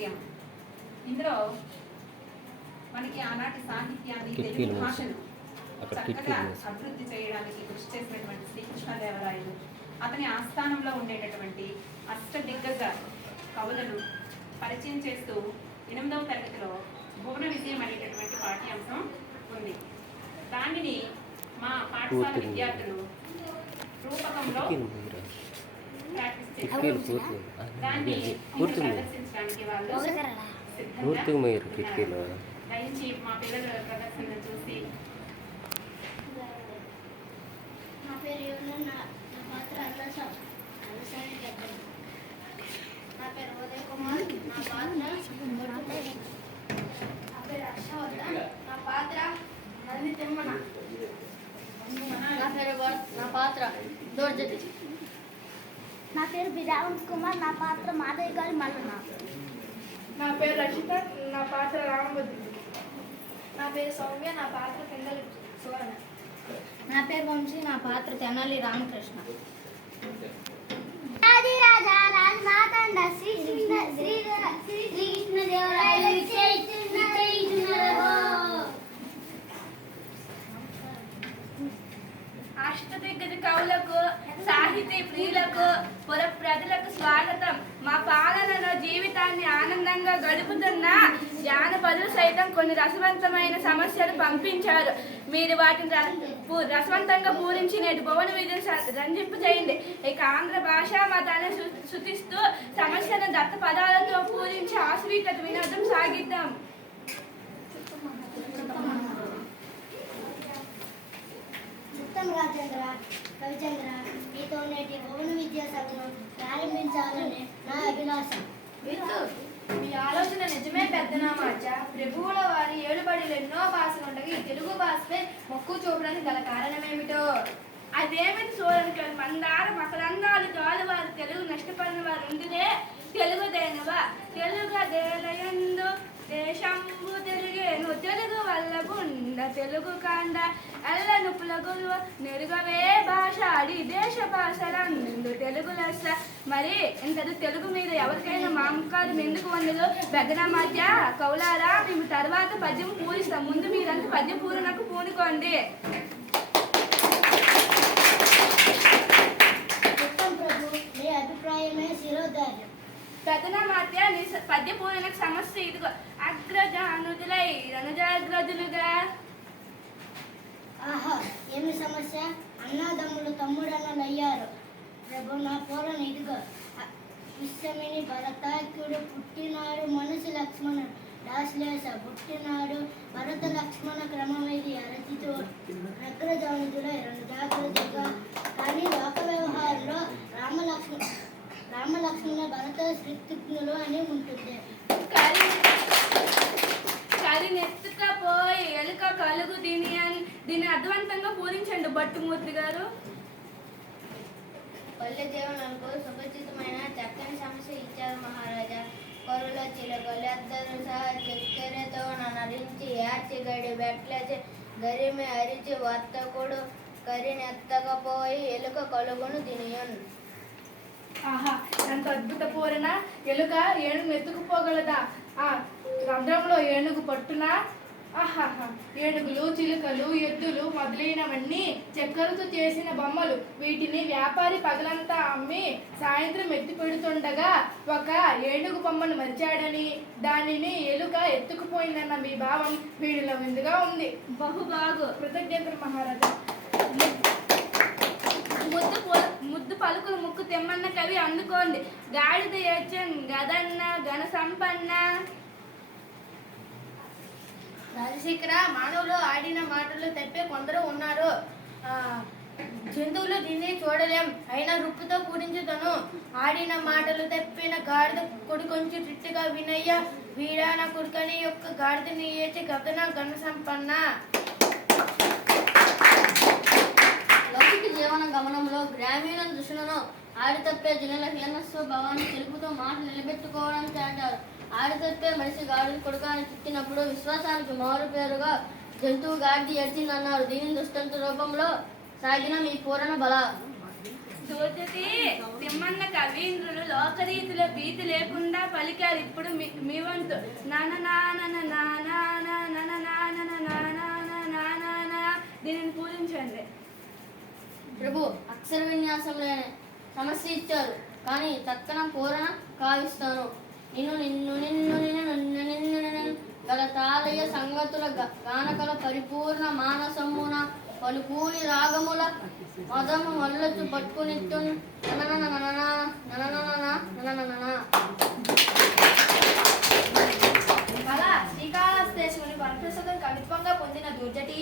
Museum ఇందులో మనకి ఆనాటి సాహిత్యాన్ని తెలుగు. భాషను చక్కగా. అభివృద్ధి చేయడానికి కృషి చేసినటువంటి శ్రీకృష్ణదేవరాయలు అతని ఆస్థానంలో ఉండేటటువంటి అష్ట దిగ్గజ కవులను పరిచయం చేస్తూ ఎనిమిదవ తరగతిలో భువన విజయం అనేటటువంటి పాఠ్యాంశం ఉంది దానిని మా పాఠశాల. విద్యార్థులు రూపకంలో కిటికీలు మూయరా. ప్రాక్టీస్ కిటికీలు చేస్తారు పూర్తిగా దాన్ని అది ఇక్కడ పూర్తిగా ప్రదర్శించడానికి వాళ్ళు సిద్ధంగా పూర్తిగా మూయరు ఉన్నారు. కిటికీలు దయించి మా పిల్లల ప్రదర్శన చూసి నా పేరు యోన నా నా పాత్ర అల్లసం అల్లసాని గడ్డ నా పేరు ఉదయ్ కుమార్ నా పాత్ర నా పేరు హర్షవర్ధన్ నా పాత్ర నంది తిమ్మన నా పేరు వర్- నా పాత్ర దోర్జటి నా పేరు బిరావన్ కుమార్ నా పాత్ర మాధవి గారి మల్లన్న నా పేరు రషిత నా పాత్ర రామబుద్ధి నా పేరు సౌమ్య నా పాత్ర పింగళి సువర్ణ నా పేరు వంశీ నా పాత్ర తెనాలి రామకృష్ణ రాజా రాజ్ మాతండ శ్రీ కృష్ణ శ్రీ అష్టదిగ్గజ కవులకు సాహితీ ప్రియులకు పుర ప్రజలకు స్వాగతం. మా పాలనలో జీవితాన్ని ఆనందంగా గడుపుతున్న జానపదులు సైతం కొన్ని రసవంతమైన సమస్యలు పంపించారు. మీరు వాటిని పూ- రసవంతంగా పూరించి నేటి భువన విధులు రంజింపు చేయండి. ఇక ఆంధ్ర భాష మతాన్ని సు- శుతిస్తూ సమస్యను దత్త పదాలతో పూరించి ఆశ్రీకత వినోదం సాగిద్దాం. ఉత్తమ్ రాజేంద్ర రవిచంద్ర మీతో నేటి భువన విద్యాసభను ప్రారంభించాలని నా అభిలాష. మీ ఆలోచన నిజమే పెద్దనామాచ ప్రభువుల వారి ఏడుబడిలు ఎన్నో భాషలు ఉండగా ఈ తెలుగు భాషపై మొక్కు చూపడానికి గల కారణమేమిటో? అదేమిటి చూడడానికి మందార మకరందాలు తోలు వారు తెలుగు నష్టపడిన వారు ఉందిరే తెలుగు దేనవా? తెలుగు దేనయందు దేశంబు తెలుగేను తెలుగు వల్ల గుండ తెలుగు కాండ ఎల్లను పులగులు నెరుగవే భాష ఆడి దేశ భాషలందు తెలుగు లెస్స. మరి ఇంతది తెలుగు మీద ఎవరికైనా మామకాలు ఎందుకు వందలు పెద్దన మధ్య కౌలారా మేము తర్వాత పద్యం పూరిస్తాం ముందు మీరంతా పద్యం పూరణకు పూనుకోండి అభిప్రాయమే శిరోధార్యం. స- పద్య పూరణకు సమస్య ఇదిగో. అగ్రజానుదులై రణజాగ్రదులుగా. ఆహా ఏమి సమస్య? అన్నదమ్ములు తమ్ముడన్నలు అయ్యారు ప్రభు నా పూలను ఇదిగో. విశ్వమిని భరతాక్యుడు పుట్టినాడు మనిషి లక్ష్మణుడు దాశ్లేష పుట్టినాడు భరత లక్ష్మణ క్రమమైది అరచితో. అగ్రజానుదులై రెండు జాగ్రత్తగా కానీ లోక వ్యవహారంలో రామలక్ష్మణ రామలక్ష్మణ భరత శ్రీకృష్ణులు అని ఉంటుంది కరి ఎలుక కలుగు దీని అని దీన్ని అర్థవంతంగా పూరించండి భట్టుమూర్తి గారు. పల్లె సుపరిచితమైన చక్కని సమస్య ఇచ్చారు మహారాజా. కొరులో చిలకలు అద్దరు సహా చక్కెరతో నరించి యాచి గడి బెట్లచి గరిమి అరిచి వర్తకుడు కరినెత్తకపోయి ఎలుక కలుగును తినియను. ఆహా ఎంత అద్భుత పూరణ. ఎలుక ఏనుగు ఎత్తుకుపోగలదా ఆ రంధ్రంలో ఏనుగు పట్టునా? ఆహాహా ఏనుగులు చిలుకలు ఎద్దులు మొదలైనవన్నీ చక్కెరతో చేసిన బొమ్మలు. వీటిని వ్యాపారి పగలంతా అమ్మి సాయంత్రం ఎత్తి పెడుతుండగా ఒక ఏనుగు బొమ్మను మరిచాడని. దానిని ఎలుక ఎత్తుకుపోయిందన్న మీ భావం వీడిలో విందుగా ఉంది. బహుబాగు. కృతజ్ఞతలు మహారాజా. ముద్దు ముద్దు పలుకులు ముక్కు తెమ్మన్న కవి అందుకోండి. గాడిద యచ్చన్ గదన్న ఘన సంపన్న. రాజశేఖర మానవులు ఆడిన మాటలు తప్పే కొందరు ఉన్నారు. జంతువులు దీన్ని చూడలేం. అయినా రుప్పుతో కూడించుతను ఆడిన మాటలు తప్పిన గాడిద కొడుకొంచి రిట్టుగా వినయ్య. వీడాన కొడుకని యొక్క గాడిదని ఏచి గగన ఘన సంపన్న. లౌకిక గమనంలో గ్రామీణ దృష్టిలను ఆడితప్పే జనుల హీన స్వభావాన్ని తెలుపుతూ మాట నిలబెట్టుకోవడానికి అంటారు ఆడితప్పే మనిషి గాడి కొడుకాన్ని తిట్టినప్పుడు విశ్వాసానికి మారు పేరుగా జంతువు గాడిది ఎడిచిందన్నారు దీని దృష్టాంత రూపంలో సాగిన మీ పూరణ బల. దూర్జటి తిమ్మన్న కవీంద్రులు లోకరీతిలో భీతి లేకుండా పలికారు. ఇప్పుడు మీ వంతు నాన ప్రభు అక్షర విన్యాసంలో సమస్య ఇచ్చారు. కానీ చక్కన పూరణ కావిస్తాను. నిన్ను నిన్ను నిన్ను నిన్ను నిన్ను నిన్ను నిన్ను గల తాళయ సంగతుల గానకల పరిపూర్ణ మానసమున పలుకూలి రాగముల మదము మల్లచు పట్టుకునిత్తు అలా శ్రీకాళహస్తేశ్వరుని వరప్రసాదం కవిత్వంగా పొందిన దుర్జటి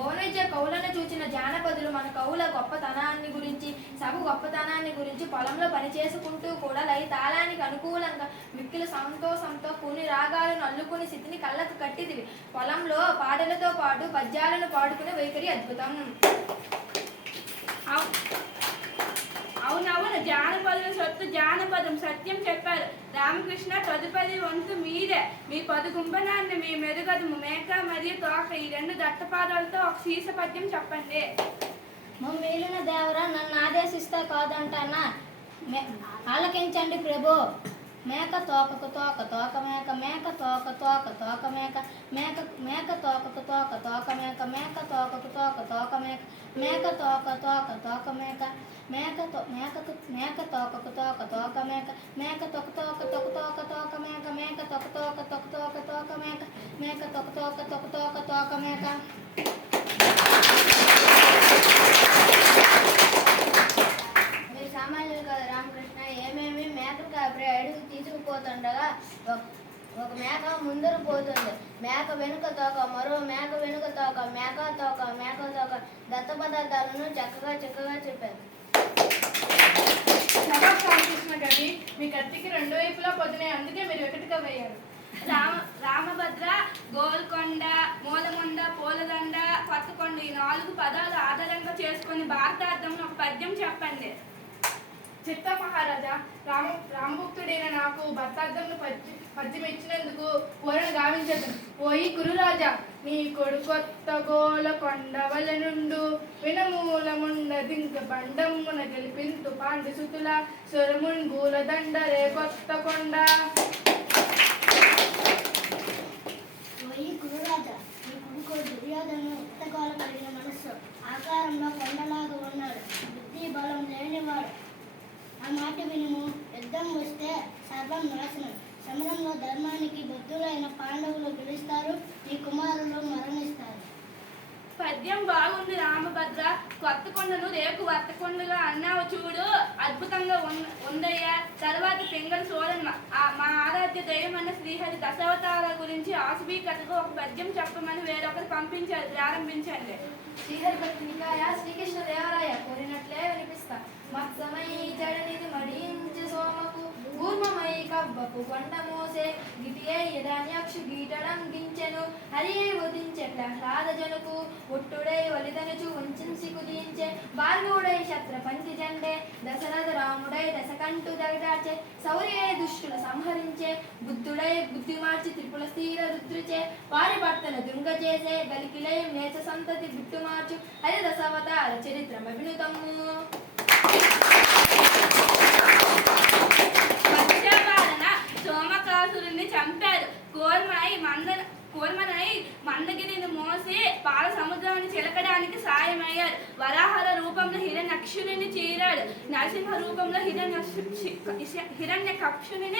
భువన కవులను చూచిన జానపదులు మన కవుల గొప్పతనాన్ని గురించి సభ గొప్పతనాన్ని గురించి పొలంలో పనిచేసుకుంటూ కూడా లయ తాళానికి అనుకూలంగా మిక్కిలి సంతోషంతో కొన్ని రాగాలను అల్లుకుని స్థితిని కళ్ళకు కట్టిదివి పొలంలో పాటలతో పాటు పద్యాలను పాడుకునే వైఖరి అద్భుతం. అవునవును జానపదం సొత్తు జానపదం సత్యం చెప్పారు. రామకృష్ణ తదుపరి వంతు మీరే మీ పదుగుంపనాన్ని మీ మెరుగదుము మేక మరియు తోక. ఈ రెండు దట్టపాదాలతో ఒక సీస పద్యం చెప్పండి. మమ్మీలిన దేవరా నన్ను ఆదేశిస్తా కాదంటానా? మే- ఆలకించండి ప్రభు. మేక తోకకు తోక తోక మేక మేక తోక తోక తోక మేక మేక మేక తోకకు తోక తోక మేక మేక తోకకు తోక తోక మేక మేక తోక తోక తోక మేక మేక తో మేకకు మేక తోకకు తోక తోక మేక మేక తొక తోక తొక తోక తోక మేక మేక తొక తోక తొక తోక తోక మేక మేక తొక తోక తొక తోక తోక మేక మీరు సామాన్యులు కదా రామకృష్ణ ఏమేమి మేకలకు అప్పుడే అడుగు తీసుకుపోతుండగా ఒక- మేక ముందర పోతుంది. మేక వెనుక తోక మరో మేక వెనుక తోక మేక తోక మేక తోక దత్త పదార్థాలను చక్కగా చక్కగా చెప్పారు. రామకృష్ణ కవి మీ కత్తికి రెండు వైపులా పొదినాయి అందుకే మీరు ఒకటిగా వేయారు. రామ రామభద్ర గోల్కొండ మూలముండ పూలదండ కొత్తకొండ ఈ నాలుగు పదాలు ఆధారంగా చేసుకొని భారతార్థంలో ఒక పద్యం చెప్పండి. చిత్త మహారాజా రామ రామభక్తుడైన నాకు భర్తార్థంను పద్య పద్యం ఇచ్చినందుకు పూరను గావించదు. ఓయి గురురాజా నీ కొడుకొత్త గోల కొండవల నుండు వినమూలముండ దింక బండమ్మున గెలిపింతు పాండి సుతుల సురమున్ భూల కొత్త కొండ. కొత్త కొండను రేపు వర్త కొండగా అన్నావు చూడు. అద్భుతంగా ఉందయ్యా. తర్వాత పింగళ సోదన్న మా ఆరాధ్య దైవమైన శ్రీహరి దశావతార గురించి ఆసుబీకతకు ఒక పద్యం చెప్పమని వేరొకరు పంపించారు. ప్రారంభించండి. శ్రీహరిభక్తి నికాయ శ్రీకృష్ణ దేవరాయ కోరినట్లే వినిపిస్తా. మత్సమై జడనిది మడించి సోమకు కూర్మమై కవ్వపు కొండ గిటియే యదాన్యక్షు గీటడం గించెను. హరి ఉదించె ప్రహ్లాద జనుకు ఉట్టుడై వలిదనుచు వంచించి కుదించే శత్ర శత్రపంచి జండే దశరథ రాముడై దశకంటు దగదార్చే శౌర్యే దుష్టుల సంహరించే. బుద్ధుడై బుద్ధి మార్చి త్రిపుల స్థిర రుద్రుచే. వారి భర్తను దుర్గ చేసే గలికిలై నేచ సంతతి గుట్టు మార్చు. అది దశావతార చరిత్ర సోమకాసురుణ్ణి చంపారు కోర్మై మంద కోర్మనై మందగిరిని మోసి పాల సముద్రాన్ని చిలకడానికి సాయమయ్యారు వరాహర రూపంలో హిరణ్యక్షుని చీరాడు. నరసింహ రూపంలో హిరణ్య హిరణ్య కక్షుని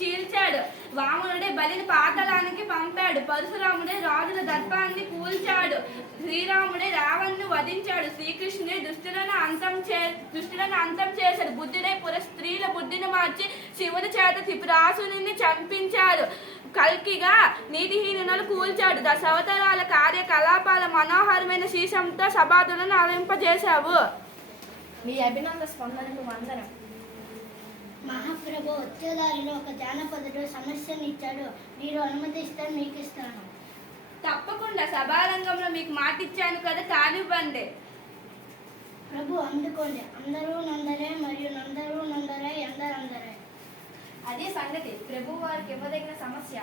చీల్చాడు. వామనుడే బలిని పాతలానికి పంపాడు. పరశురాముడే రాజుల దర్పాన్ని కూల్చాడు. శ్రీరాముడే రావణ్ణి వధించాడు. శ్రీకృష్ణుడే దుష్టులను అంతం చే దుష్టులను అంతం చేశాడు. బుద్ధుడే పుర స్త్రీల బుద్ధిని మార్చి శివుని చేత త్రిపురాసుని చంపించాడు. కల్కిగా నీతిహీనులను కూల్చాడు. దశావతారాల కార్యకలాపాల మనోహరమైన శీషంతో సభాదులను అరింపజేశావు మీ అభినంద స్పందనకు వందనం. మహాప్రభు వచ్చేదారిలో ఒక జానపదుడు సమస్యను ఇచ్చాడు మీరు అనుమతిస్తే మీకు ఇస్తాను తప్పకుండా. సభారంగంలో మీకు మాట ఇచ్చాను కదా కానివ్వండి. ప్రభు అందుకోండి. అందరూ నందరే మరియు నందరూ నందరే ఎందరందరే. అదే సంగతి. ప్రభు వారికి ఇవ్వదగిన సమస్య.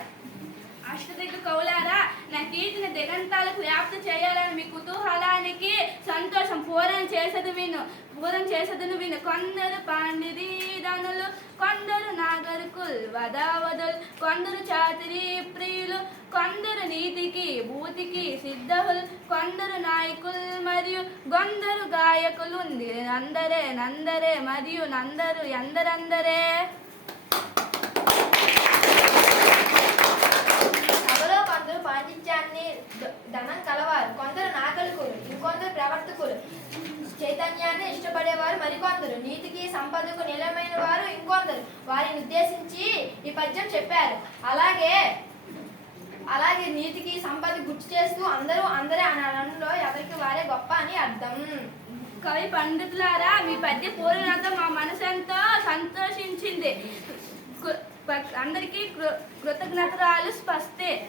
అష్టదిక్కు కౌలారా నా కీర్తిని దిగంతాలకు వ్యాప్తి చేయాలని మీ కుతూహలానికి సంతోషం పూరం చేసదు విను. పూరం చేసదును విను. కొందరు పాండిది కొందరు నాగరికుల్ వదావదులు కొందరు చాతిరి ప్రియులు కొందరు నీతికి భూతికి సిద్ధహుల్ కొందరు నాయకులు మరియు కొందరు గాయకులు. అందరే నందరే మరియు నందరు ఎందరందరే? చైతన్యాన్ని ఇష్టపడేవారు మరికొందరు. నీతికి సంపదకు నిలమైన వారు ఇంకొందరు. వారిని ఉద్దేశించి ఈ పద్యం చెప్పారు. అలాగే అలాగే నీతికి సంపద గుర్తు చేస్తూ అందరూ అందరే అనడంలో ఎవరికి వారే గొప్ప అని అర్థం. కవి పండితులారా మీ పద్య పూర్ణతో మా మనసు ఎంతో సంతోషించింది. కు- అందరికీ కృ- కృతజ్ఞతరాలు స్పస్తే.